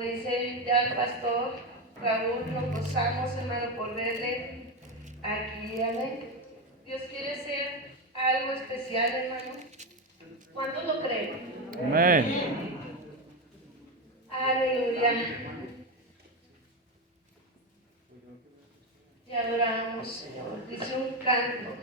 como dice ya el pastor Raúl, nos gozamos, hermano, por verle aquí, amén. Dios quiere hacer algo especial, hermano. ¿Cuántos lo creen? Amén. Aleluya. Te adoramos, Señor. Dice un canto.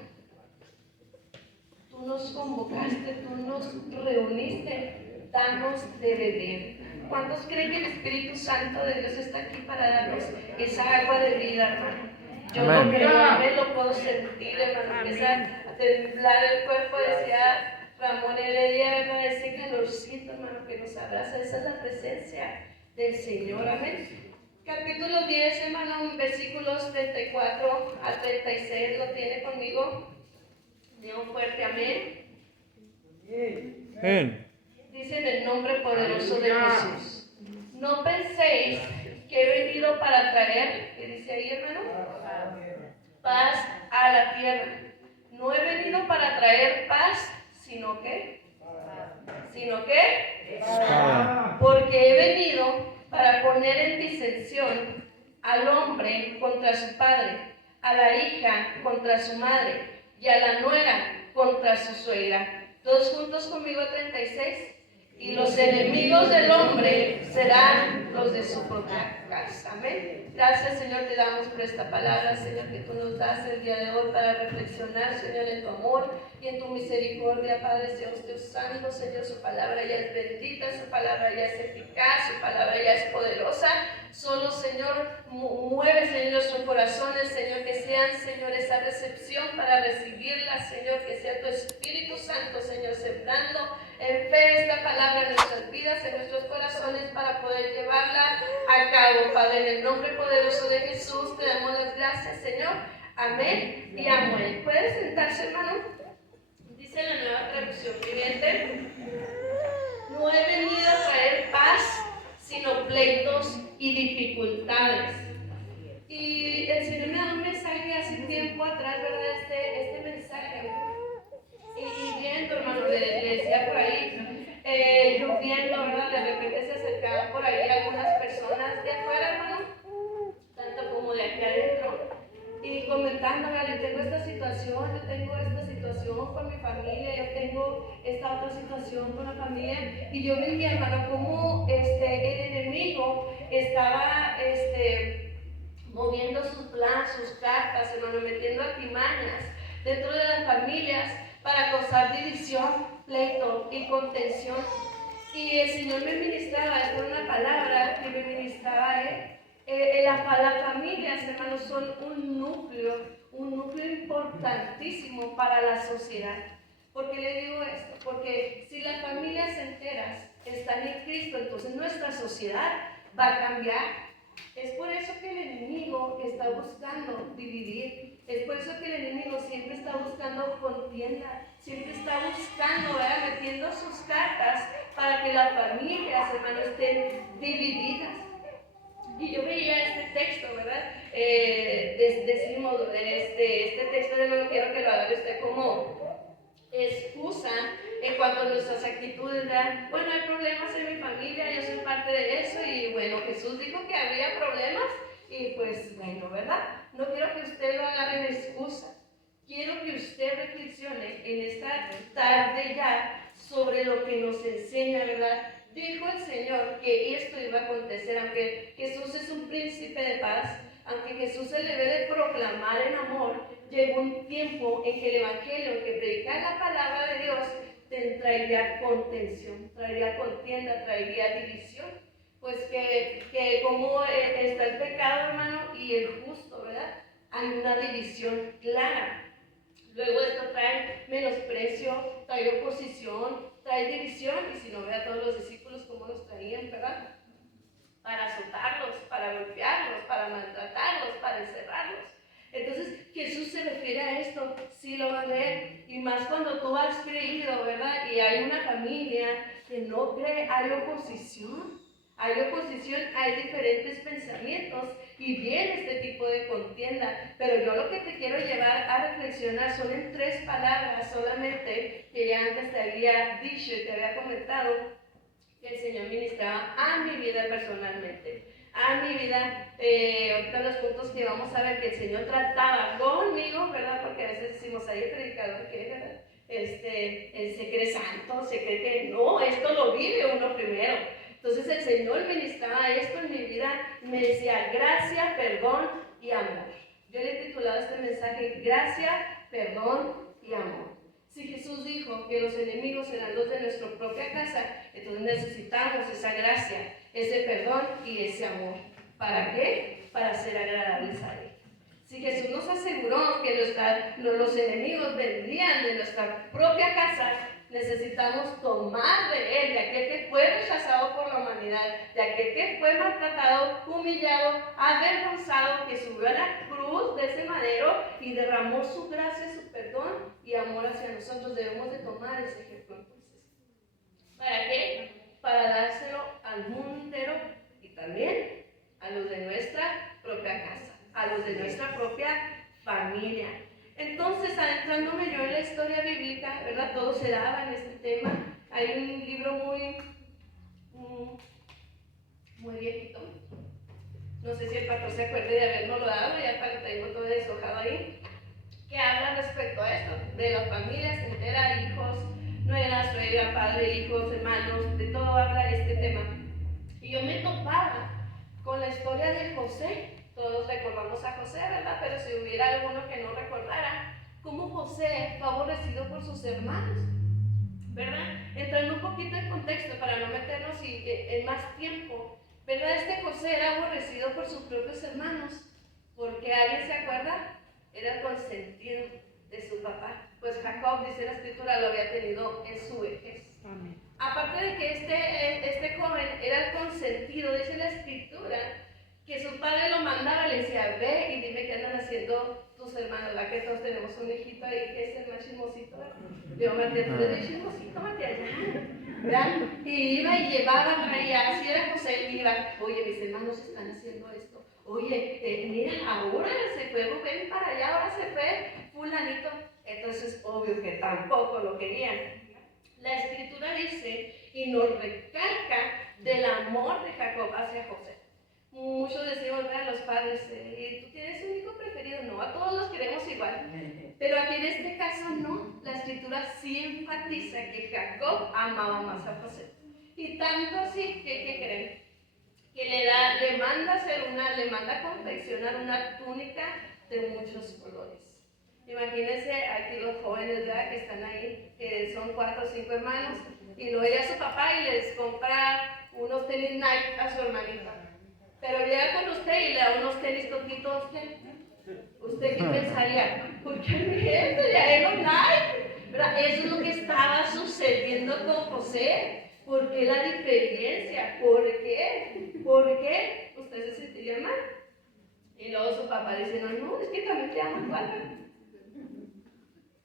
Tú nos convocaste, tú nos reuniste, danos de beber. ¿Cuántos creen que el Espíritu Santo de Dios está aquí para darnos esa agua de vida, hermano? Yo lo creo, amén, lo puedo sentir, hermano. Empieza a temblar el cuerpo, decía Ramón Heredia, ¿verdad? Ese calorcito, hermano, que nos abraza. Esa es la presencia del Señor, amén. Capítulo 10, hermano, versículos 34 al 36, ¿lo tiene conmigo? Digo fuerte, amén. Amén. Dice en el nombre poderoso de Jesús. No penséis que he venido para traer, ¿qué dice ahí, hermano? Paz a la tierra. No he venido para traer paz, sino que, porque he venido para poner en disensión al hombre contra su padre, a la hija contra su madre y a la nuera contra su suegra. Todos juntos conmigo, 36. Y los enemigos del hombre serán los de su propia casa. Amén. Gracias, Señor, te damos por esta palabra, Señor, que tú nos das el día de hoy para reflexionar, Señor, en tu amor y en tu misericordia, Padre. Sea Dios santo, Señor, su palabra ya es bendita, su palabra ya es eficaz, su palabra ya es poderosa. Solo, Señor, mueve, Señor, nuestros corazones, Señor, que sean, Señor, esa recepción para recibirla, Señor, que sea tu Espíritu Santo, Señor, sembrando en fe esta palabra en nuestras vidas, en nuestros corazones, para poder llevarla a cabo, Padre. En el nombre poderoso de Jesús te damos las gracias, Señor. Amén y amén. ¿Puedes sentarse, hermano? Dice la Nueva Traducción Viviente: no he venido a traer paz, sino pleitos y dificultades. Y el Señor me da un mensaje hace tiempo atrás, ¿verdad? Este mensaje. Y viendo, hermano, le decía por ahí, yo viendo, ¿verdad? De repente se acercaban por ahí algunas personas de afuera, hermano, tanto como de aquí adentro, y comentando, yo tengo esta situación, yo tengo esta situación con mi familia, yo tengo esta otra situación con la familia, y yo veía, hermano, cómo el enemigo estaba moviendo sus planes, sus cartas, hermano, metiendo artimañas dentro de las familias para causar división, pleito y contención. Y el Señor me ministraba, es una palabra que me ministraba las familias, hermanos, son un núcleo importantísimo para la sociedad. ¿Por qué le digo esto? Porque si las familias enteras están en Cristo, entonces nuestra sociedad va a cambiar. Es por eso que el enemigo está buscando dividir. Es por eso que el enemigo siempre está buscando contienda. Siempre está buscando, ¿verdad? Metiendo sus cartas para que las familias, hermanos, estén divididas. Y yo veía este texto, ¿verdad? Decimos, este texto de no quiero que lo haga usted como excusa en cuanto a nuestras actitudes, ¿verdad? Bueno, hay problemas en mi familia, yo soy parte de eso y bueno, Jesús dijo que había problemas y pues bueno, ¿verdad? No quiero que usted lo agarre de excusa. Quiero que usted reflexione en esta tarde ya sobre lo que nos enseña, ¿verdad? Dijo el Señor que esto iba a acontecer, aunque Jesús es un príncipe de paz, aunque Jesús se le debe de proclamar en amor, llegó un tiempo en que el Evangelio, en que predicar la palabra de Dios, traería contención, traería contienda, traería división. Pues que como está el pecado, hermano, y el justo, ¿verdad? Hay una división clara. Luego esto trae menosprecio, trae oposición, trae división, y si no, ve a todos los discípulos cómo los traían, ¿verdad? Para azotarlos, para golpearlos, para maltratarlos, para encerrarlos. Entonces Jesús se refiere a esto, sí lo va a ver, y más cuando tú has creído, ¿verdad? Y hay una familia que no cree, hay oposición, hay diferentes pensamientos y viene este tipo de contienda. Pero yo lo que te quiero llevar a reflexionar son en 3 palabras solamente que ya antes te había dicho y te había comentado. que el Señor ministraba a mi vida personalmente, a mi vida. Ahorita los puntos que vamos a ver que el Señor trataba conmigo, ¿verdad? Porque a veces decimos, hay el predicador que, ¿verdad? Él se cree santo, se cree que no, esto lo vive uno primero. Entonces el Señor ministraba esto en mi vida, me decía gracia, perdón y amor. Yo le he titulado este mensaje, gracia, perdón y amor. Si Jesús dijo que los enemigos eran los de nuestra propia casa, entonces necesitamos esa gracia, ese perdón y ese amor. ¿Para qué? Para ser agradables a Él. Si Jesús nos aseguró que los enemigos vendrían de nuestra propia casa, necesitamos tomar de Él, de aquel que fue rechazado por la humanidad, de aquel que fue maltratado, humillado, avergonzado, que subió a la cruz de ese madero y derramó su gracia, su perdón y amor hacia nosotros. Debemos de tomar ese ejemplo entonces. ¿Para qué? Para dárselo al mundo entero y también a los de nuestra propia casa, a los de nuestra propia familia. Entonces, adentrándome yo en la historia bíblica, ¿verdad? Todo se daba en este tema. Hay un libro muy viejito. No sé si el pastor se acuerde de habernos dado, ya para que tengo todo deshojado ahí, que habla respecto a esto, de las familias enteras, hijos, nueras, suegra, padre, hijos, hermanos, de todo habla este tema. Y yo me topaba con la historia de José. Todos recordamos a José, ¿verdad? Pero si hubiera alguno que no recordara, cómo José fue aborrecido por sus hermanos, ¿verdad? Entrando un poquito en contexto para no meternos en más tiempo, ¿verdad? Este José era aborrecido por sus propios hermanos, porque ¿alguien se acuerda? Era el consentido de su papá. Pues Jacob, dice la escritura, lo había tenido en su vejez. Amén. Aparte de que este joven era el consentido, dice la escritura, que su padre lo mandaba, le decía, ve y dime qué andan haciendo tus hermanos, ¿verdad? Que todos tenemos un hijito ahí que es el más chismosito, ¿verdad? Yo, Matías, tú eres de chismosito, Matías, ¿verdad? Y iba y llevaba, traía, así era José, iba, oye, mis hermanos están haciendo esto, oye, mira, ahora se fue Rubén para allá, ahora se fue fulanito. Entonces, obvio que tampoco lo querían. La escritura dice y nos recalca del amor de Jacob hacia José. Muchos decimos, a los padres, tú tienes un hijo preferido. No, a todos los queremos igual. Pero aquí en este caso no. La escritura sí enfatiza que Jacob amaba más a José. Y tanto así que, ¿qué creen? Que le manda a confeccionar una túnica de muchos colores. Imagínense aquí los jóvenes, ¿verdad? Que están ahí, que son 4 o 5 hermanos, y lo llega a su papá y les compra unos tenis Nike a su hermanita. Pero llega con usted y le da unos tenis toquitos, ¿qué? ¿Usted qué pensaría? ¿Por qué esto? Ya era Nike. ¿Verdad? Eso es lo que estaba sucediendo con José. ¿Por qué la diferencia? ¿Por qué? ¿Por qué? ¿Usted se sentiría mal? Y luego su papá dice, no, es que también te amo igual.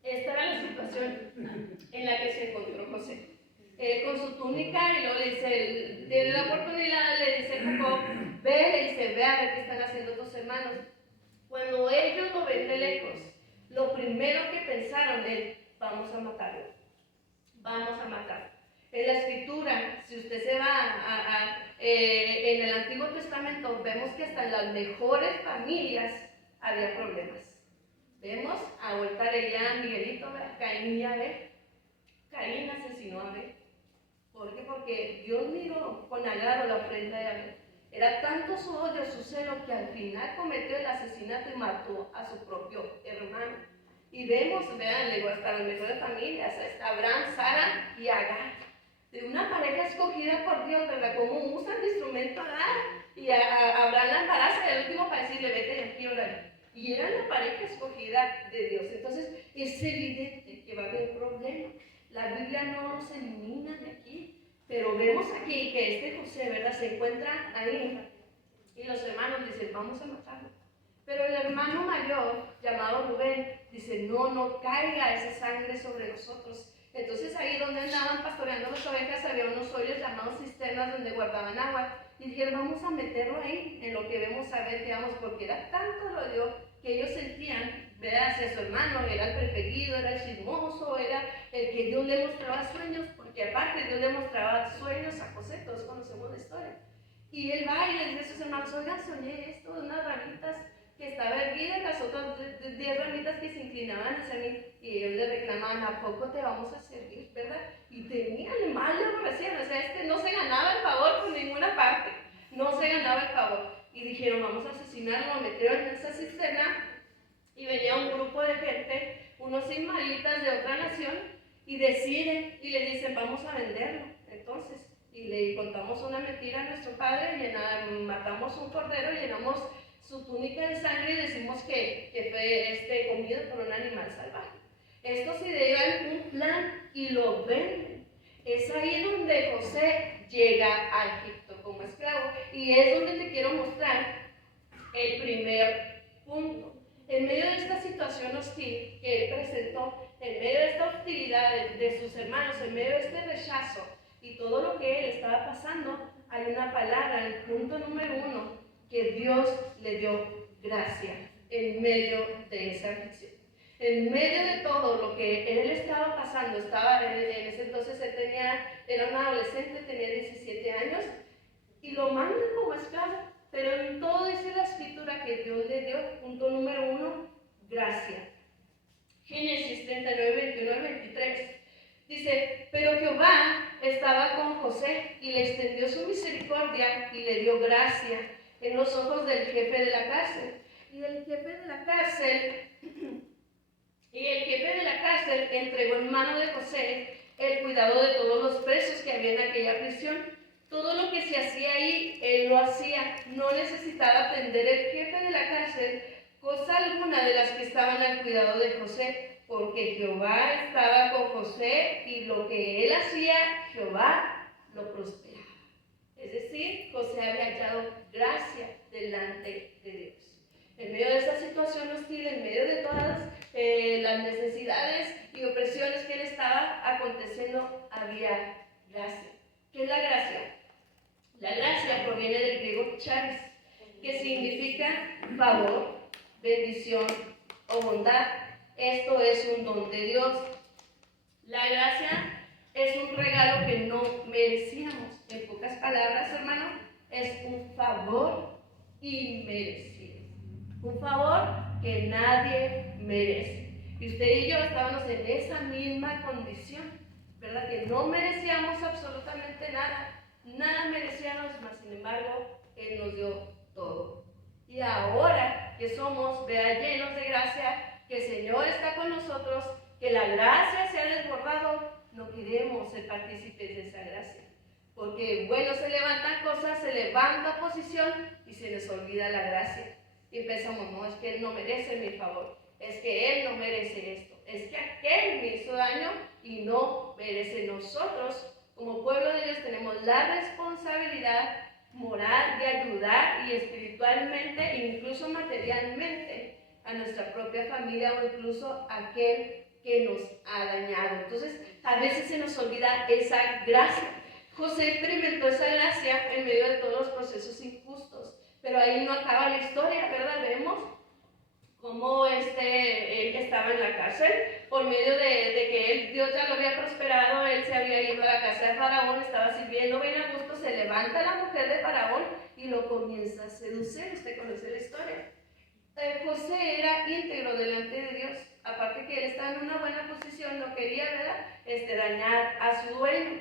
Esta era la situación en la que se encontró José. Con su túnica, y luego le dice, tiene la oportunidad, le dice Jacob, le dice, ve a ver qué están haciendo tus hermanos. Cuando ellos lo ven de lejos, lo primero que pensaron es, vamos a matarlo. Vamos a matarlo. En la escritura, si usted se va en el Antiguo Testamento, vemos que hasta en las mejores familias había problemas. Vemos, ahorita leía a Miguelito, Caín y Abel. Caín asesinó a Abel. ¿Por qué? Porque Dios miró con agrado la ofrenda de Abel. Era tanto su odio, su celo, que al final cometió el asesinato y mató a su propio hermano. Y vemos, vean, le hasta las mejores familias, hasta Abraham, Sara y Agar. De una pareja escogida por Dios, ¿verdad? Como usan de instrumento a Agar. Y a Abraham la embaraza y al último para decirle, vete de aquí, órale. Y era la pareja escogida de Dios. Entonces, es evidente que va a haber problemas. La Biblia no los elimina de aquí. Pero vemos aquí que este José, ¿verdad? Se encuentra ahí. Y los hermanos dicen, vamos a matarlo. Pero el hermano mayor, llamado Rubén, dice, no caiga esa sangre sobre nosotros. Entonces ahí donde andaban pastoreando las ovejas había unos hoyos llamados cisternas donde guardaban agua. Y dijeron, vamos a meterlo ahí, en lo que vemos a ver, digamos, porque era tanto el odio que ellos sentían, ¿verdad? Hacia su hermano, era el preferido, era el chismoso, era el que Dios le mostraba sueños, pues porque aparte Dios le mostraba sueños a José, todos conocemos la historia. Y él va y le dice a sus hermanos, oigan, soñé esto, unas ramitas que estaban erguidas, las otras 10 ramitas que se inclinaban hacia mí, y ellos le reclamaban, ¿a poco te vamos a servir, verdad? Y tenían mal de aborrecían, o sea, no se ganaba el favor por ninguna parte, no se ganaba el favor. Y dijeron, vamos a asesinarlo, lo metieron en esa cisterna, y venía un grupo de gente, unos ismaelitas de otra nación, y deciden, y le dicen, vamos a venderlo. Entonces, y le contamos una mentira a nuestro padre, matamos un cordero, llenamos su túnica de sangre y decimos que fue comido por un animal salvaje. Estos idean un plan y lo venden. Es ahí donde José llega a Egipto como esclavo, y es donde te quiero mostrar el primer punto. En medio de esta situación hostil que él presentó, en medio de esta hostilidad de sus hermanos, en medio de este rechazo y todo lo que él estaba pasando, hay una palabra, el punto número 1, que Dios le dio gracia en medio de esa aflicción. En medio de todo lo que él estaba pasando, en ese entonces era un adolescente, tenía 17 años, y lo mandan como esclavo. Pero en todo dice la escritura que Dios le dio, punto número 1, gracia. Génesis 39, 21 al 23. Dice, pero Jehová estaba con José y le extendió su misericordia y le dio gracia en los ojos del jefe de la cárcel. Y el jefe de la cárcel entregó en mano de José el cuidado de todos los presos que había en aquella prisión. Todo lo que se hacía ahí, él lo hacía. No necesitaba atender el jefe de la cárcel cosa alguna de las que estaban al cuidado de José, porque Jehová estaba con José y lo que él hacía, Jehová lo prosperaba. Es decir, José había hallado gracia delante de Dios. En medio de esta situación hostil, en medio de todas las necesidades y opresiones que le estaba aconteciendo, había gracia. ¿Qué es la gracia? La gracia proviene del griego charis, que significa favor, bendición o bondad. Esto es un don de Dios. La gracia es un regalo que no merecíamos. En pocas palabras, hermano, es un favor inmerecido. Un favor que nadie merece. Y usted y yo estábamos en esa misma condición, ¿verdad? Que no merecíamos absolutamente nada. Nada merecíamos, mas sin embargo, Él nos dio todo. Y ahora que somos, llenos de gracia, que el Señor está con nosotros, que la gracia se ha desbordado, no queremos ser partícipes de esa gracia. Porque, bueno, se levantan cosas, se levanta posición y se les olvida la gracia. Y pensamos, no, es que Él no merece mi favor, es que Él no merece esto, es que aquel me hizo daño y no merece. Nosotros, como pueblo de Dios, tenemos la responsabilidad moral de ayudar y espiritualmente, incluso materialmente, a nuestra propia familia o incluso a aquel que nos ha dañado. Entonces, a veces se nos olvida esa gracia. José experimentó esa gracia en medio de todos los procesos injustos, pero ahí no acaba la historia, ¿verdad? Vemos cómo él estaba en la cárcel, por medio de que Dios ya lo había prosperado, él se había ido a la casa de Faraón, estaba sirviendo bien a gusto, se levanta la mujer de Faraón y lo comienza a seducir. Usted conoce la historia. José era íntegro delante de Dios, aparte que él estaba en una buena posición, no quería, ¿verdad?, dañar a su dueño.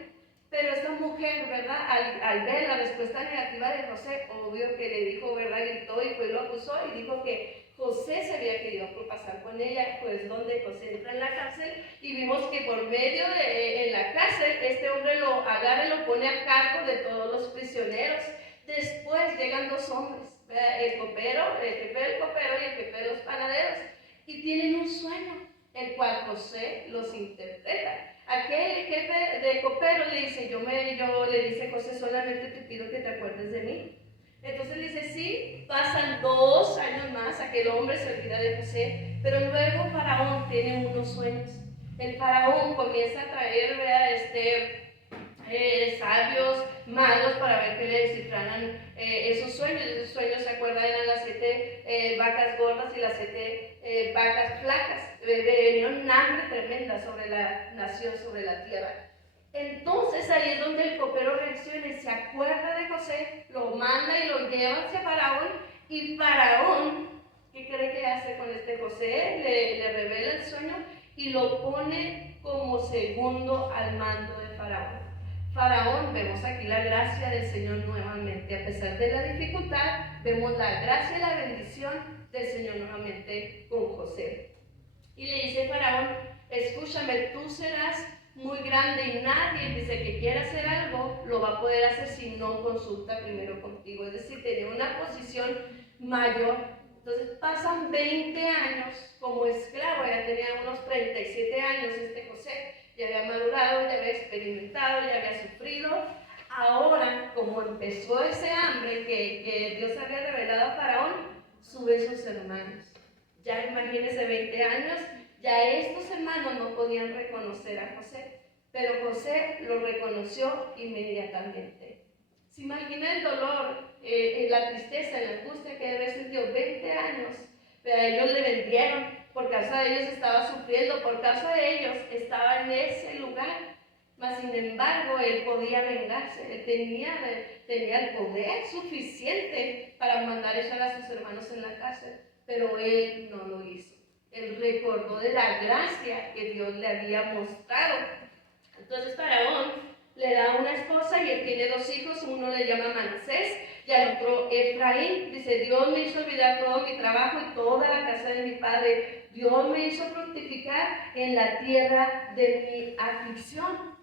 Pero esta mujer, ¿verdad?, al ver la respuesta negativa de José, obvio que le dijo, ¿verdad?, gritó y fue y lo acusó y dijo que José se había querido propasar con ella, pues donde José entra en la cárcel y vimos que por medio en la cárcel, este hombre lo agarra y lo pone a cargo de todos los prisioneros. Después llegan dos hombres, ¿verdad?, el jefe del copero y el jefe de los panaderos, y tienen un sueño, el cual José los interpreta. Aquel jefe de copero le dice, le dice José, solamente te pido que te acuerdes de mí. Entonces le dice, sí, pasan 2 años más, aquel hombre se olvida de José, pero luego Faraón tiene unos sueños. El Faraón comienza a traer, ¿verdad?, sabios, magos, para ver que le descifraran esos sueños. Esos sueños, ¿se acuerdan? Eran las 7 vacas gordas y las 7 vacas flacas. Venía un hambre tremenda sobre la nación, sobre la tierra. Entonces ahí es donde el copero reacciona y se acuerda de José, lo manda y lo lleva hacia Faraón, y Faraón, ¿qué cree que hace con este José? Le revela el sueño y lo pone como segundo al mando de Faraón. Faraón, vemos aquí la gracia del Señor nuevamente, a pesar de la dificultad, vemos la gracia y la bendición del Señor nuevamente con José. Y le dice Faraón, escúchame, tú serás muy grande y nadie dice que quiera hacer algo, lo va a poder hacer si no consulta primero contigo. Es decir, tenía una posición mayor. Entonces pasan 20 años como esclavo, ya tenía unos 37 años este José, ya había madurado, ya había experimentado, ya había sufrido. Ahora, como empezó ese hambre que Dios había revelado a Faraón, sube sus hermanos. Ya imagínense 20 años, ya estos hermanos no podían reconocer a José, pero José lo reconoció inmediatamente. ¿Se imagina el dolor, la tristeza, la angustia que debe haber sentido 20 años? Pero ellos le vendieron, por causa de ellos estaba sufriendo, por causa de ellos estaba en ese lugar. Mas sin embargo, él podía vengarse, él tenía el poder suficiente para mandar echar a sus hermanos en la cárcel, pero él no lo hizo. Él recordó de la gracia que Dios le había mostrado. Entonces Faraón le da una esposa y él tiene 2 hijos, uno le llama Manasés y al otro Efraín. Dice, Dios me hizo olvidar todo mi trabajo y toda la casa de mi padre. Dios me hizo fructificar en la tierra de mi aflicción.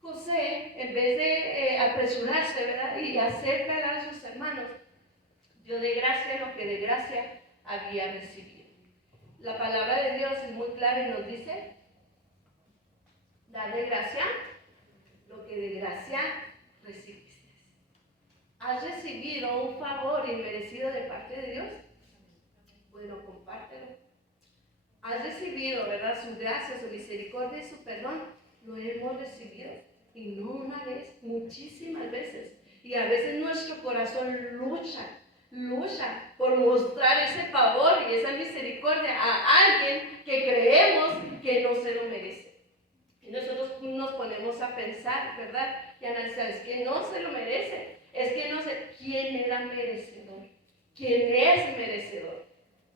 José, en vez de apresurarse, ¿verdad?, y hacer calar a sus hermanos, dio de gracia lo que de gracia había recibido. La palabra de Dios es muy clara y nos dice, dar de gracia lo que de gracia recibiste. ¿Has recibido un favor inmerecido de parte de Dios? Bueno, compártelo. ¿Has recibido, verdad, su gracia, su misericordia y su perdón? Lo hemos recibido. Y no una vez, muchísimas veces. Y a veces nuestro corazón lucha por mostrar ese favor y esa misericordia a alguien que creemos que no se lo merece. Y nosotros nos ponemos a pensar, ¿verdad?, y analizar, es que no se lo merece, es que no sé quién era merecedor, quién es merecedor,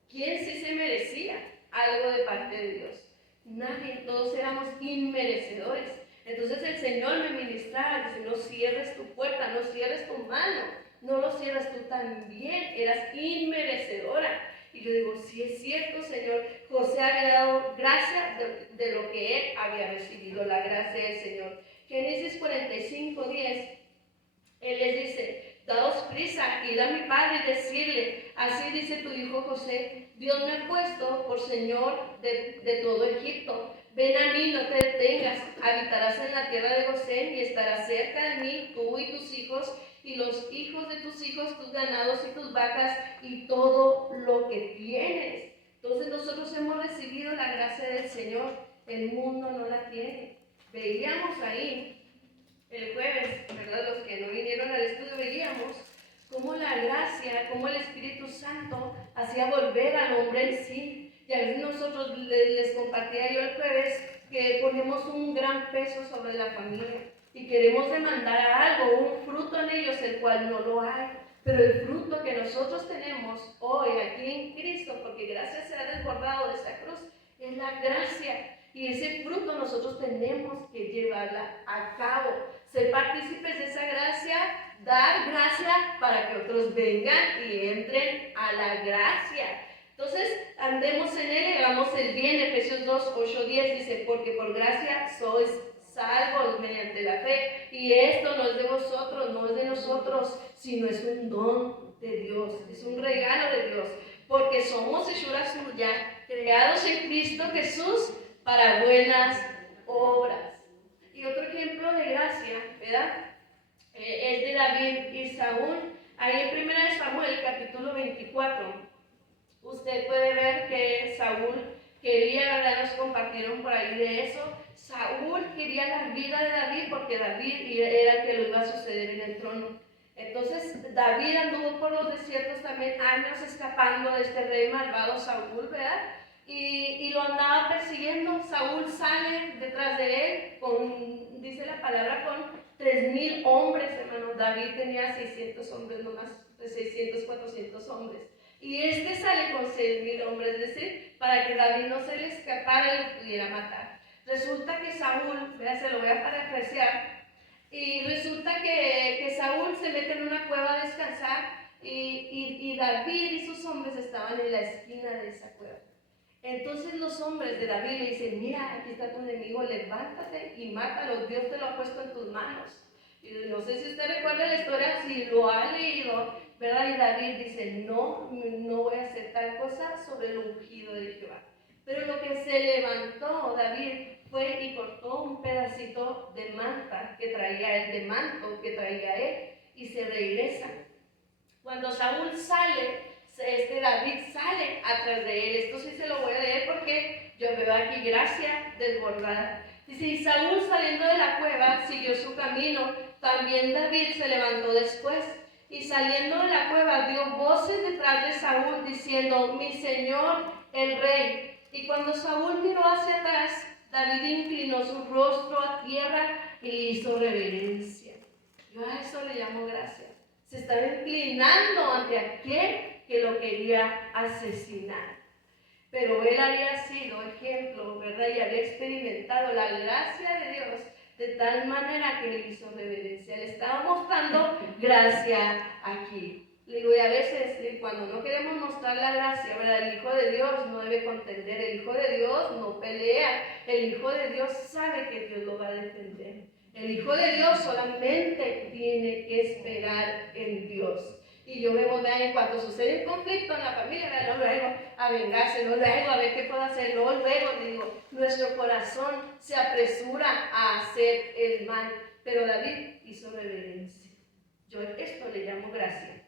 quién sí se merecía algo de parte de Dios. Nadie, todos éramos inmerecedores. Entonces el Señor me ministraba, dice, no cierres tu puerta, no cierres tu mano, no lo cierras tú también, eras inmerecedora. Y yo digo, sí es cierto, Señor, José había dado gracia de lo que él había recibido, la gracia del Señor. Génesis 45:10, él les dice, daos prisa, id a mi padre y decirle, así dice tu hijo José, Dios me ha puesto por Señor de todo Egipto. Ven a mí, no te detengas, habitarás en la tierra de Gosén y estarás cerca de mí, tú y tus hijos, y los hijos de tus hijos, tus ganados y tus vacas, y todo lo que tienes. Entonces nosotros hemos recibido la gracia del Señor, el mundo no la tiene. Veíamos ahí el jueves, ¿verdad? Los que no vinieron al estudio, veíamos cómo la gracia, cómo el Espíritu Santo hacía volver al hombre en sí. Y a veces nosotros les compartía yo el jueves que ponemos un gran peso sobre la familia y queremos demandar algo, un fruto en ellos, el cual no lo hay. Pero el fruto que nosotros tenemos hoy aquí en Cristo, porque gracias se ha desbordado de esa cruz, es la gracia. Y ese fruto nosotros tenemos que llevarla a cabo, ser partícipes de esa gracia, dar gracia para que otros vengan y entren a la gracia. Entonces, andemos en él y hagamos el bien. Efesios 2:8-10 dice, porque por gracia sois salvos mediante la fe, y esto no es de vosotros, no es de nosotros, sino es un don de Dios, es un regalo de Dios, porque somos hechura suya, creados en Cristo Jesús para buenas obras. Y otro ejemplo de gracia, ¿verdad?, es de David y Saúl. Ahí en 1 Samuel, capítulo 24, usted puede ver que Saúl quería, ¿verdad?, nos compartieron por ahí de eso. Saúl quería la vida de David porque David era el que lo iba a suceder en el trono. Entonces David anduvo por los desiertos también años escapando de este rey malvado Saúl, ¿verdad? y lo andaba persiguiendo. Saúl sale detrás de él con, dice la palabra, con 3,000 hombres, hermanos. David tenía 600 hombres, no más de 600, 400 hombres. Y este sale con 6,000 hombres, es decir, para que David no se le escapara y lo pudiera matar. Resulta que Saúl, se lo voy a parafrasear, y resulta que Saúl se mete en una cueva a descansar y David y sus hombres estaban en la esquina de esa cueva. Entonces los hombres de David le dicen: mira, aquí está tu enemigo, levántate y mátalo, Dios te lo ha puesto en tus manos. Y no sé si usted recuerda la historia, si lo ha leído, ¿verdad? Y David dice: no voy a hacer tal cosa sobre el ungido de Jehová. Pero lo que se levantó David fue y cortó un pedacito de manta que traía él, de manto que traía él, y se regresa. Cuando Saúl sale, David sale atrás de él. Esto sí se lo voy a leer porque yo veo aquí gracia desbordada. Dice: y Saúl, saliendo de la cueva, siguió su camino. También David se levantó después, y saliendo de la cueva dio voces detrás de Saúl, diciendo: mi señor el rey. Y cuando Saúl miró hacia atrás, David inclinó su rostro a tierra y hizo reverencia. Yo a eso le llamo gracia. Se estaba inclinando ante aquel que lo quería asesinar. Pero él había sido ejemplo, ¿verdad? Y había experimentado la gracia de Dios de tal manera que le hizo reverencia. Le estaba mostrando gracia aquí. Le digo, y a veces cuando no queremos mostrar la gracia, ¿verdad? El Hijo de Dios no debe contender, el Hijo de Dios no pelea, el Hijo de Dios sabe que Dios lo va a defender. El Hijo de Dios solamente tiene que esperar en Dios. Y yo veo en cuanto sucede un conflicto en la familia, no luego a vengarse, no luego a ver qué puedo hacer, no luego, digo, nuestro corazón se apresura a hacer el mal. Pero David hizo reverencia. Yo esto le llamo gracia.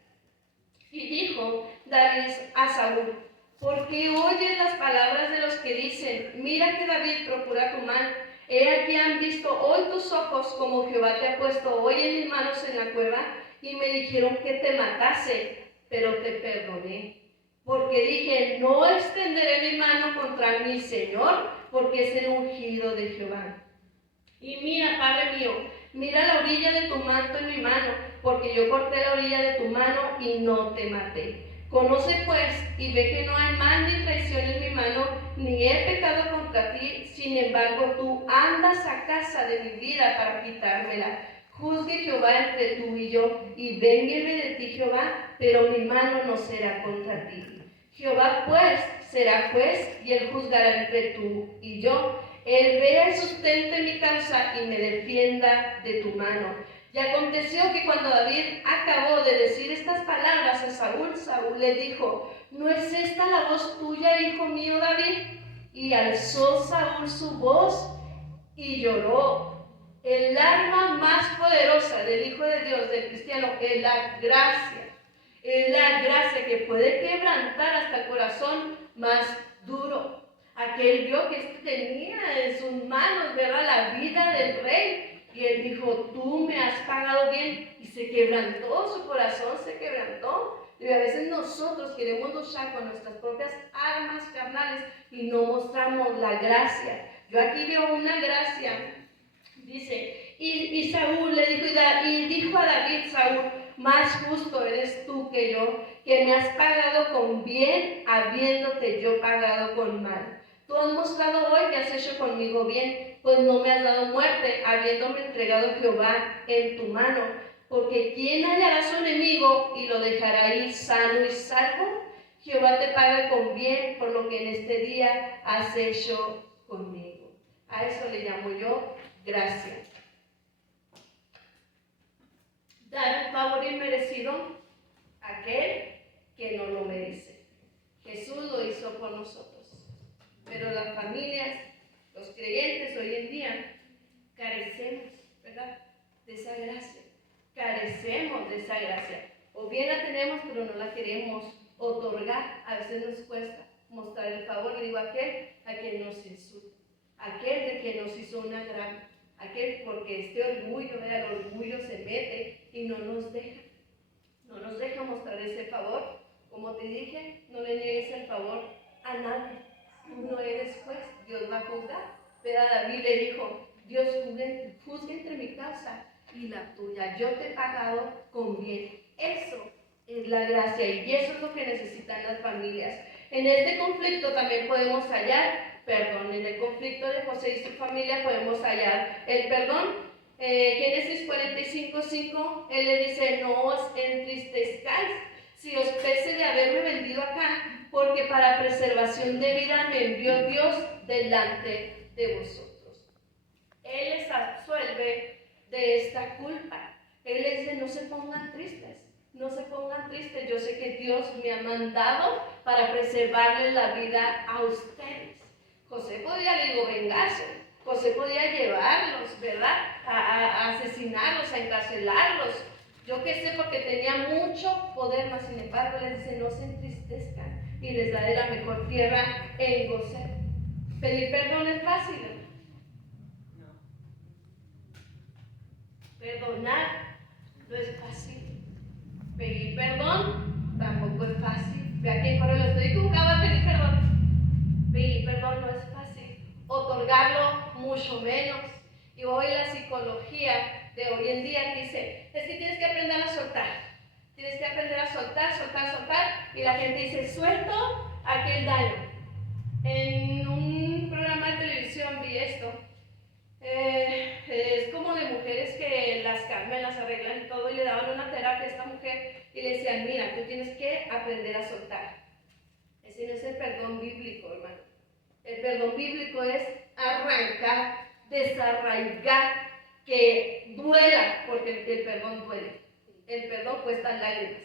Y dijo David a Saúl: ¿por qué oyes las palabras de los que dicen: mira que David procura tu mal? He aquí han visto hoy tus ojos como Jehová te ha puesto hoy en mis manos en la cueva, y me dijeron que te matase, pero te perdoné. Porque dije: no extenderé mi mano contra mi Señor, porque es el ungido de Jehová. Y mira, Padre mío, mira la orilla de tu manto en mi mano, porque yo corté la orilla de tu mano y no te maté. Conoce pues y ve que no hay mal ni traición en mi mano, ni he pecado contra ti. Sin embargo, tú andas a casa de mi vida para quitármela. Juzgue Jehová entre tú y yo, y véngueme de ti Jehová, pero mi mano no será contra ti. Jehová pues será juez, y él juzgará entre tú y yo. Él vea y sustente mi causa y me defienda de tu mano. Y aconteció que cuando David acabó de decir estas palabras a Saúl, Saúl le dijo: ¿no es esta la voz tuya, hijo mío David? Y alzó Saúl su voz y lloró. El arma más poderosa del Hijo de Dios, del cristiano, es la gracia. Es la gracia que puede quebrantar hasta el corazón más duro. Aquel vio que tenía en sus manos, ¿verdad?, la vida del rey. Y él dijo: tú me has pagado bien. Y se quebrantó, su corazón se quebrantó. Y a veces nosotros queremos luchar con nuestras propias armas carnales y no mostramos la gracia. Yo aquí veo una gracia. Dice, y Saúl le dijo, y dijo a David Saúl: más justo eres tú que yo, que me has pagado con bien, habiéndote yo pagado con mal. Tú has mostrado hoy que has hecho conmigo bien, pues no me has dado muerte, habiéndome entregado Jehová en tu mano. Porque ¿quién hallará a su enemigo y lo dejará ir sano y salvo? Jehová te paga con bien por lo que en este día has hecho conmigo. A eso le llamo yo gracia. Dar un favor inmerecido a aquel que no lo merece. Jesús lo hizo por nosotros. Pero las familias, los creyentes hoy en día, carecemos, ¿verdad?, de esa gracia. Carecemos de esa gracia. O bien la tenemos, pero no la queremos otorgar. A veces nos cuesta mostrar el favor. Le digo a quien nos insulta, aquel de quien nos hizo un agrado, aquel porque este orgullo, ¿verdad?, el orgullo se mete y no nos deja mostrar ese favor. Como te dije, no le niegues el favor a nadie. uno es después, Dios va a juzgar. Pero David le dijo, Dios juzgue entre mi causa y la tuya, yo te he pagado con bien. Eso es la gracia y eso es lo que necesitan las familias. En este conflicto también podemos hallar perdón. En el conflicto de José y su familia podemos hallar el perdón. Génesis 45:5, él le dice, no os entristezcáis si os pese de haberme vendido acá, porque para preservación de vida me envió Dios delante de vosotros. Él les absuelve de esta culpa. Él les dice, no se pongan tristes, no se pongan tristes. Yo sé que Dios me ha mandado para preservarles la vida a ustedes. José podía, vengarse. José podía llevarlos, ¿verdad? A asesinarlos, a encarcelarlos. Yo qué sé, porque tenía mucho poder, mas sin embargo les dice, no se entristezcan y les daré la mejor tierra en Gosén. Pedir perdón es fácil, ¿no? Perdonar no es fácil. Pedir perdón tampoco es fácil. Ve aquí en correo, lo estoy equivocado a pedir perdón. Pedir perdón no es fácil. Otorgarlo mucho menos. Y hoy la psicología de hoy en día dice, es que tienes que aprender a soltar. Tienes que aprender a soltar, soltar, soltar. Y la gente dice, suelto aquel daño. En un programa de televisión vi esto. Es como de mujeres que las cambian, las arreglan y todo, y le daban una terapia a esta mujer y le decían, mira, tú tienes que aprender a soltar. Ese no es el perdón bíblico, hermano. El perdón bíblico es arrancar, desarraigar, que duela, porque el perdón duele. El perdón cuesta lágrimas.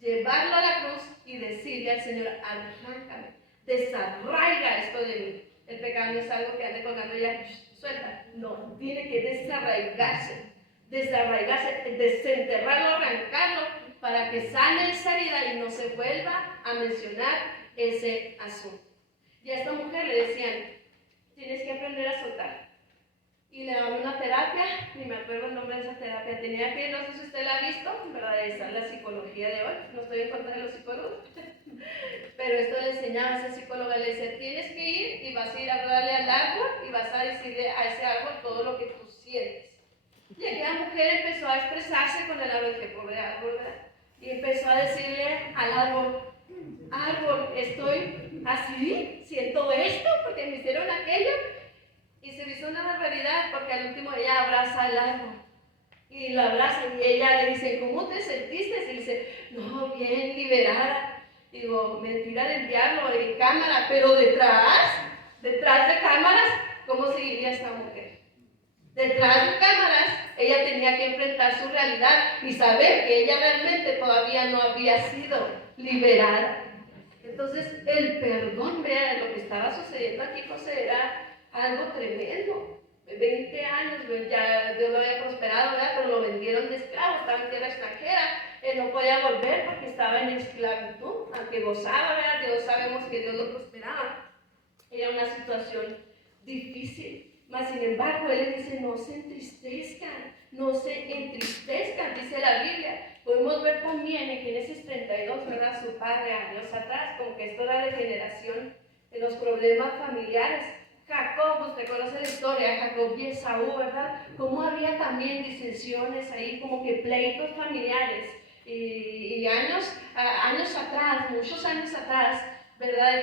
Llevarlo a la cruz y decirle al Señor, arráncame, desarraiga esto de mí. El pecado no es algo que ande colgando ya, suelta. No, tiene que desarraigarse, desenterrarlo, arrancarlo, para que sane esa herida y no se vuelva a mencionar ese asunto. Y a esta mujer le decían, tienes que aprender a soltar. Y le daban una terapia, ni me acuerdo el nombre de esa terapia, tenía que, no sé si usted la ha visto, ¿verdad? Esa es la psicología de hoy, no estoy en contra de los psicólogos, pero esto le enseñaba a esa psicóloga, le decía, tienes que ir y vas a ir a hablarle al árbol y vas a decirle a ese árbol todo lo que tú sientes. Y aquella mujer empezó a expresarse con el árbol, que pobre árbol, ¿verdad? Y empezó a decirle al árbol, árbol, estoy así, siento esto porque me hicieron aquello. Y se hizo una barbaridad porque al último ella abraza al árbol. Y lo abraza y ella le dice, ¿cómo te sentiste? Y dice, no, bien liberada. Y digo, mentira del diablo, en cámara, pero detrás de cámaras, ¿cómo seguiría esta mujer? Detrás de cámaras, ella tenía que enfrentar su realidad y saber que ella realmente todavía no había sido liberada. Entonces, el perdón, vean, lo que estaba sucediendo aquí, José, era algo tremendo. 20 años, ya Dios lo había prosperado, ¿verdad? Pero lo vendieron de esclavo, estaba en tierra extranjera, él no podía volver porque estaba en esclavitud, aunque gozaba, ¿verdad? Dios, sabemos que Dios lo prosperaba. Era una situación difícil. Mas sin embargo, él le dice, no se entristezcan, no se entristezcan, dice la Biblia. Podemos ver también en Génesis 32, ¿verdad? Su padre años atrás, como que esto era de generación, en los problemas familiares. Jacob, usted conoce la historia, Jacob y Esaú, ¿verdad? Cómo había también disensiones ahí, como que pleitos familiares. Y años atrás, muchos años atrás, ¿verdad?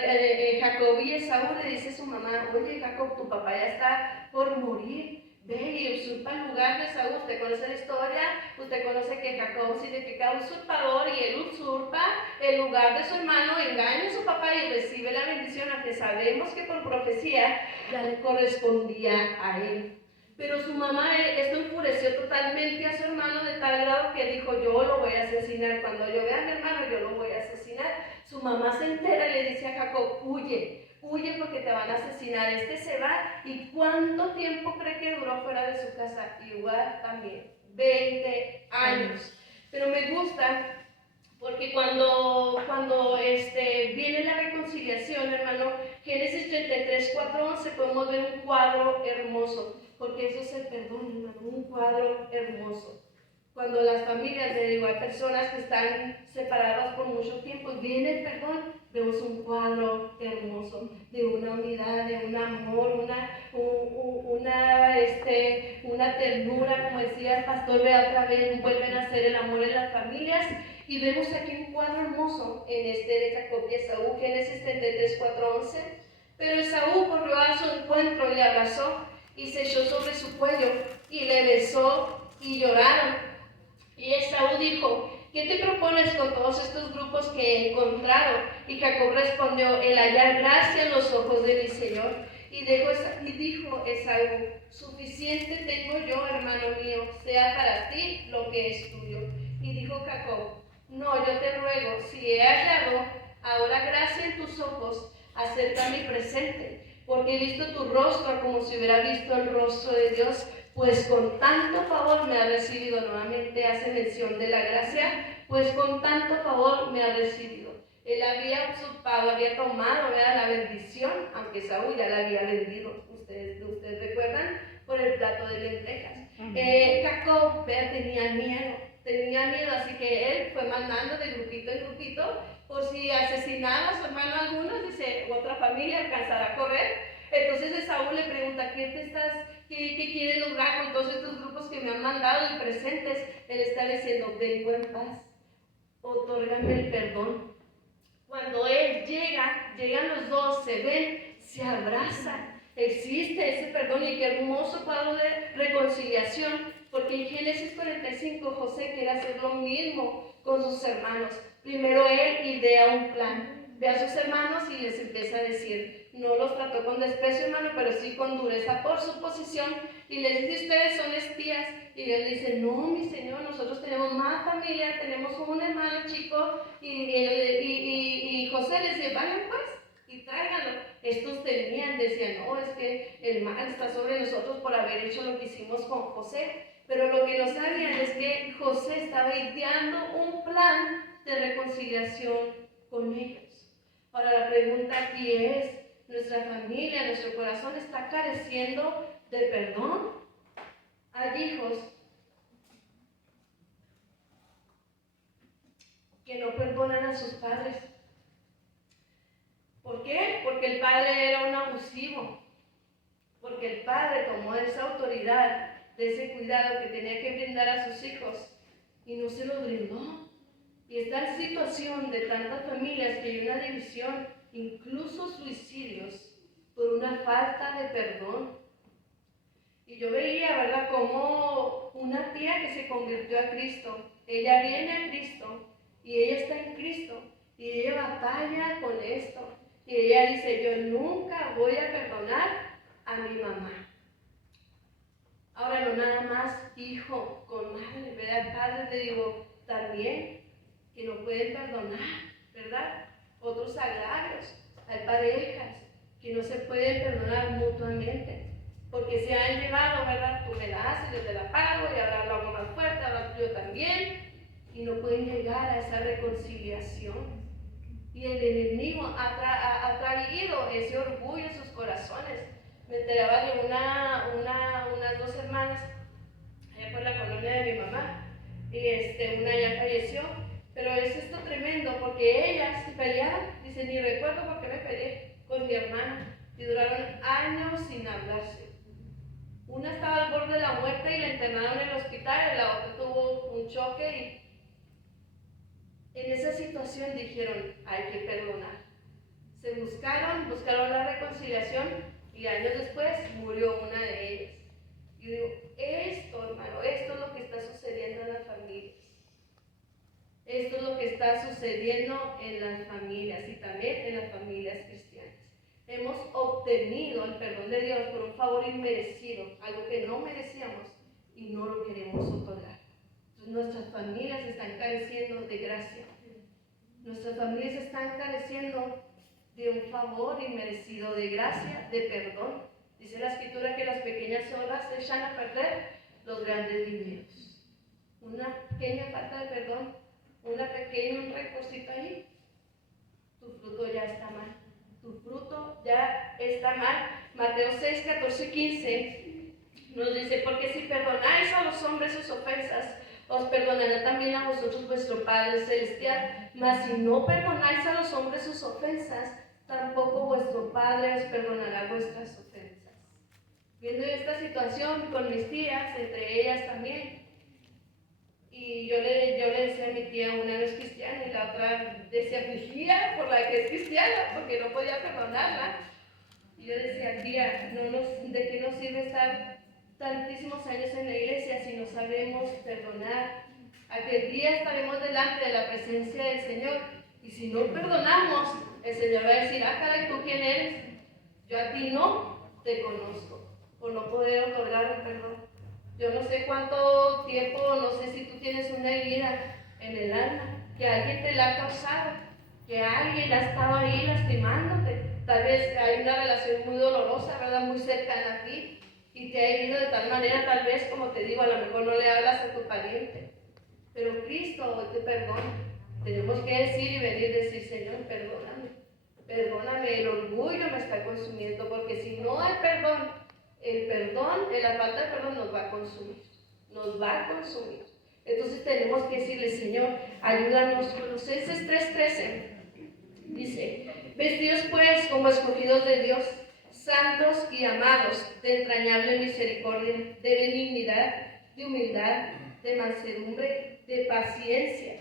Jacob y Esaú le dice a su mamá, oye Jacob, tu papá ya está por morir, ve y usurpa el lugar de Esaú. Usted conoce la historia, usted conoce que Jacob significa usurpador y él usurpa el lugar de su hermano, engaña a su papá y recibe la bendición, aunque sabemos que por profecía ya le correspondía a él. Pero su mamá, esto enfureció totalmente a su hermano de tal grado que dijo, yo lo voy a asesinar, cuando yo vea a mi hermano yo lo voy a asesinar. Su mamá se entera y le dice a Jacob, huye porque te van a asesinar, este se va. ¿Y cuánto tiempo cree que duró fuera de su casa? Igual también, 20 años. Pero me gusta porque cuando viene la reconciliación, hermano, Génesis 33, 4, 11, podemos ver un cuadro hermoso, porque eso es el perdón, hermano, un cuadro hermoso. Cuando las familias, le digo, hay personas que están separadas por mucho tiempo, viene el perdón, vemos un cuadro hermoso de una unidad, de un amor, una ternura, como decía el pastor Bea otra vez, vuelven a ser el amor en las familias. Y vemos aquí un cuadro hermoso en de Jacob y Esaú, Génesis 33, 4, 11. Pero Esaú corrió a su encuentro y le abrazó y se echó sobre su cuello y le besó y lloraron. Y Esaú dijo: ¿qué te propones con todos estos grupos que he encontrado? Y Jacob respondió: el hallar gracia en los ojos de mi Señor. Y dijo Esaú: suficiente tengo yo, hermano mío, sea para ti lo que es tuyo. Y dijo Jacob: no, yo te ruego, si he hallado ahora gracia en tus ojos, acepta mi presente, porque he visto tu rostro como si hubiera visto el rostro de Dios, pues con tanto favor me ha recibido. Nuevamente hace mención de la gracia, pues con tanto favor me ha recibido. Él había usurpado, había tomado, la bendición, aunque Saúl ya la había vendido, ustedes recuerdan, por el plato de lentejas. Jacob tenía miedo, así que él fue mandando de grupito en grupito, por si asesinaba a su hermano algunos, dice, otra familia alcanzará a correr. Entonces Esaú le pregunta: ¿qué quiere lograr con todos estos grupos que me han mandado y presentes? Él está diciendo: vengo en paz, otórgame el perdón. Cuando él llegan los dos, se ven, se abrazan, existe ese perdón. Y qué hermoso cuadro de reconciliación, porque en Génesis 45 José quiere hacer lo mismo con sus hermanos. Primero él idea un plan, ve a sus hermanos y les empieza a decir, no los trató con desprecio, hermano, pero sí con dureza por su posición, y les dice: ustedes son espías. Y él dice: no, mi señor, nosotros tenemos más familia, tenemos un hermano chico. Y José les dice: vayan pues y tráiganlo. Estos temían, decían: no, es que el mal está sobre nosotros por haber hecho lo que hicimos con José. Pero lo que no sabían es que José estaba ideando un plan de reconciliación con ellos. Ahora la pregunta aquí es: ¿nuestra familia, nuestro corazón está careciendo de perdón? Hay hijos que no perdonan a sus padres. ¿Por qué? Porque el padre era un abusivo, porque el padre tomó esa autoridad, de ese cuidado que tenía que brindar a sus hijos y no se lo brindó. Y está en situación de tantas familias que hay una división, incluso suicidios, por una falta de perdón. Y yo veía, ¿verdad?, como una tía que se convirtió a Cristo, ella viene a Cristo y ella está en Cristo y ella batalla con esto. Y ella dice: yo nunca voy a perdonar a mi mamá. Ahora, no nada más hijo con madre, ¿verdad? Padre, te digo, también que no pueden perdonar, ¿verdad? Otros agravios. Hay parejas que no se pueden perdonar mutuamente, porque se han llevado, ¿verdad? Tú me la haces, yo te la pago, y ahora lo hago más fuerte, ahora yo también, y no pueden llegar a esa reconciliación. Y el enemigo ha traído ese orgullo en sus corazones. Me enteraba de unas dos hermanas allá por la colonia de mi mamá, y una ya falleció, pero es esto tremendo, porque ellas se peleaban. Dice: ni recuerdo por qué me peleé con mi hermana, y duraron años sin hablarse. Una estaba al borde de la muerte y la internaron en el hospital, y la otra tuvo un choque, y en esa situación dijeron: hay que perdonar. Se buscaron la reconciliación, y años después murió una de ellas. Y digo, hermano, esto es lo que está sucediendo en las familias. Esto es lo que está sucediendo en las familias, y también en las familias cristianas. Hemos obtenido el perdón de Dios por un favor inmerecido, algo que no merecíamos, y no lo queremos otorgar. Entonces, nuestras familias están careciendo de gracia. Nuestras familias están careciendo de un favor inmerecido, de gracia, de perdón. Dice la Escritura que las pequeñas obras echan a perder los grandes viveros. Una pequeña falta de perdón, un recorcito ahí, tu fruto ya está mal. Tu fruto ya está mal. Mateo 6, 14 y 15 nos dice: porque si perdonáis a los hombres sus ofensas, os perdonará también a vosotros vuestro Padre Celestial. Mas si no perdonáis a los hombres sus ofensas, tampoco vuestro Padre os perdonará vuestras ofensas. Viendo esta situación con mis tías, entre ellas también, y yo le decía a mi tía, una no es cristiana y la otra decía afligida por la que es cristiana, porque no podía perdonarla. Y yo decía, tía, ¿de qué nos sirve estar tantísimos años en la iglesia si no sabemos perdonar? Aquel día estaremos delante de la presencia del Señor, y si no perdonamos, el Señor va a decir, caray, ¿tú quién eres? Yo a ti no te conozco, por no poder otorgar un perdón. Yo no sé cuánto tiempo, no sé si tú tienes una herida en el alma, que alguien te la ha causado, que alguien ha estado ahí lastimándote. Tal vez hay una relación muy dolorosa, ¿verdad? Muy cercana a ti, y te ha herido de tal manera, tal vez, como te digo, a lo mejor no le hablas a tu pariente. Pero Cristo hoy te perdona. Tenemos que decir y venir y decir, Señor, perdóname. Perdóname, el orgullo me está consumiendo, porque si no hay perdón, la falta de perdón nos va a consumir. Nos va a consumir. Entonces tenemos que decirle, Señor, ayúdanos. Colosenses 3:13 dice, vestidos pues como escogidos de Dios, santos y amados, de entrañable misericordia, de benignidad, de humildad, de mansedumbre, de paciencia,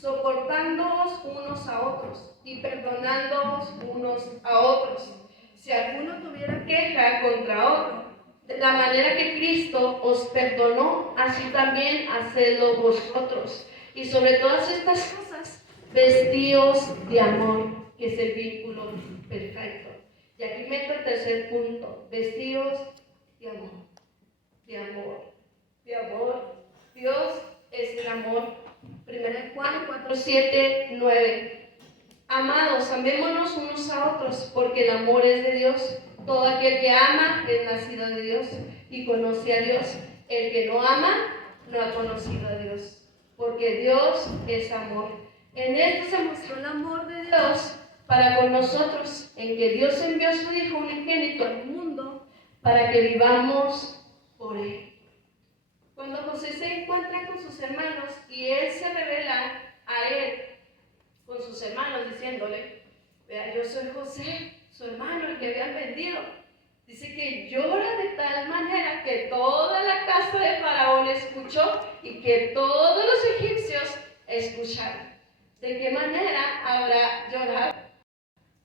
soportándoos unos a otros y perdonándoos unos a otros, si alguno tuviera queja contra otro. De la manera que Cristo os perdonó, así también hacedlo vosotros. Y sobre todas estas cosas, vestíos de amor, que es el vínculo perfecto. Y aquí meto el tercer punto, vestíos de amor, de amor, de amor. Dios es el amor. 1 Juan 4:7-9. Amados, amémonos unos a otros, porque el amor es de Dios. Todo aquel que ama es nacido de Dios y conoce a Dios. El que no ama no ha conocido a Dios, porque Dios es amor. En esto se mostró el amor de Dios para con nosotros, en que Dios envió a su Hijo unigénito al mundo para que vivamos por Él. Cuando José se encuentra con sus hermanos y él se revela a él con sus hermanos diciéndole, vea, yo soy José, su hermano, el que habían vendido. Dice que llora de tal manera que toda la casa de Faraón escuchó y que todos los egipcios escucharon. ¿De qué manera habrá llorado?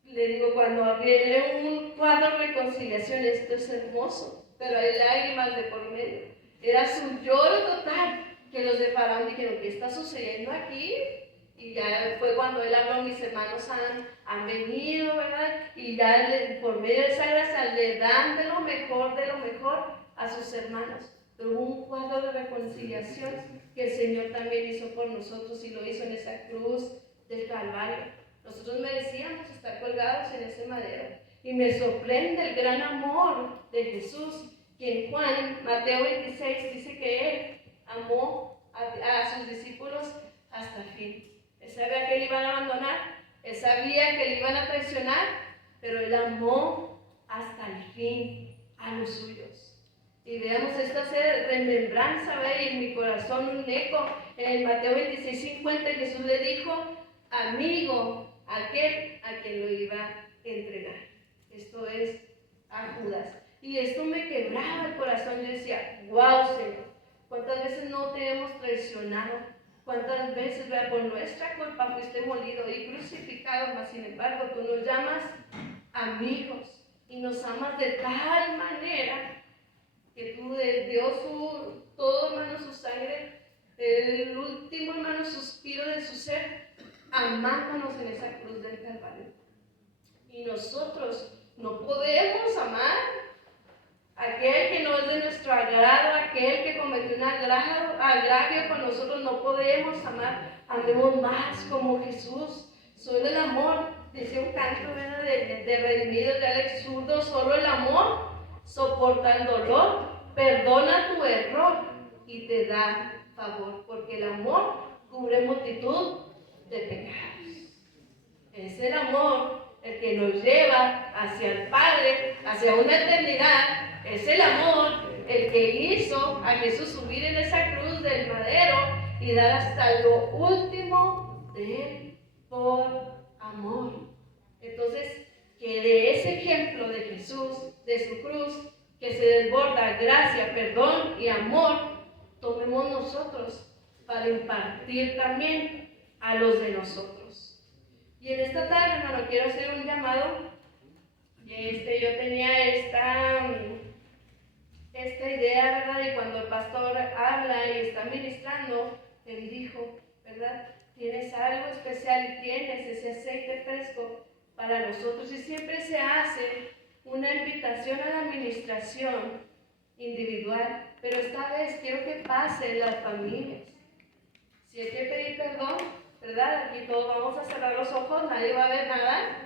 Le digo, cuando viene un cuadro de reconciliación, esto es hermoso, pero hay lágrimas de por medio. Era su lloro total, que los de Faraón dijeron, ¿qué está sucediendo aquí? Y ya fue cuando él habló, mis hermanos han venido, ¿verdad? Y ya por medio de esa gracia le dan de lo mejor a sus hermanos. Pero hubo un cuadro de reconciliación que el Señor también hizo por nosotros y lo hizo en esa cruz del Calvario. Nosotros merecíamos estar colgados en ese madero. Y me sorprende el gran amor de Jesús, que en Mateo 26 dice que Él amó a sus discípulos hasta el fin. Él sabía que le iban a abandonar, Él sabía que le iban a traicionar, pero Él amó hasta el fin a los suyos. Y veamos esta remembranza, ¿ve? Y en mi corazón un eco. En Mateo 26:50 Jesús le dijo, amigo, aquel a quien lo iba a entregar. Esto es a Judas. Y esto me quebraba el corazón. Yo decía, wow, Señor, ¿cuántas veces no te hemos traicionado? ¿Cuántas veces, vea, por nuestra culpa fuiste molido y crucificado? Mas sin embargo, tú nos llamas amigos y nos amas de tal manera que tú dio todo, hermano, su sangre, el último, hermano, suspiro de su ser, amándonos en esa cruz del Calvario. Y nosotros no podemos amar a aquel que no es de nuestro agrado, aquel que cometió un agravio con nosotros. No podemos amar. Amemos más como Jesús. Solo el amor, dice un canto, ¿verdad? de Redimidos de Alex Zurdo, solo el amor soporta el dolor, perdona tu error y te da favor, porque el amor cubre multitud de pecados. Es el amor el que nos lleva hacia el Padre, hacia una eternidad. Es el amor el que hizo a Jesús subir en esa cruz del madero y dar hasta lo último de Él por amor. Entonces, Jesús, de su cruz, que se desborda gracia, perdón y amor, tomemos nosotros para impartir también a los de nosotros. Y en esta tarde, hermano, quiero hacer un llamado. Yo tenía esta idea, ¿verdad? Y cuando el pastor habla y está ministrando, él dijo, ¿verdad? Tienes algo especial y tienes ese aceite fresco para nosotros. Y siempre se hace una invitación a la administración individual, pero esta vez quiero que pase en las familias. Si hay que pedir perdón, ¿verdad? Aquí todos vamos a cerrar los ojos, nadie va a ver nada.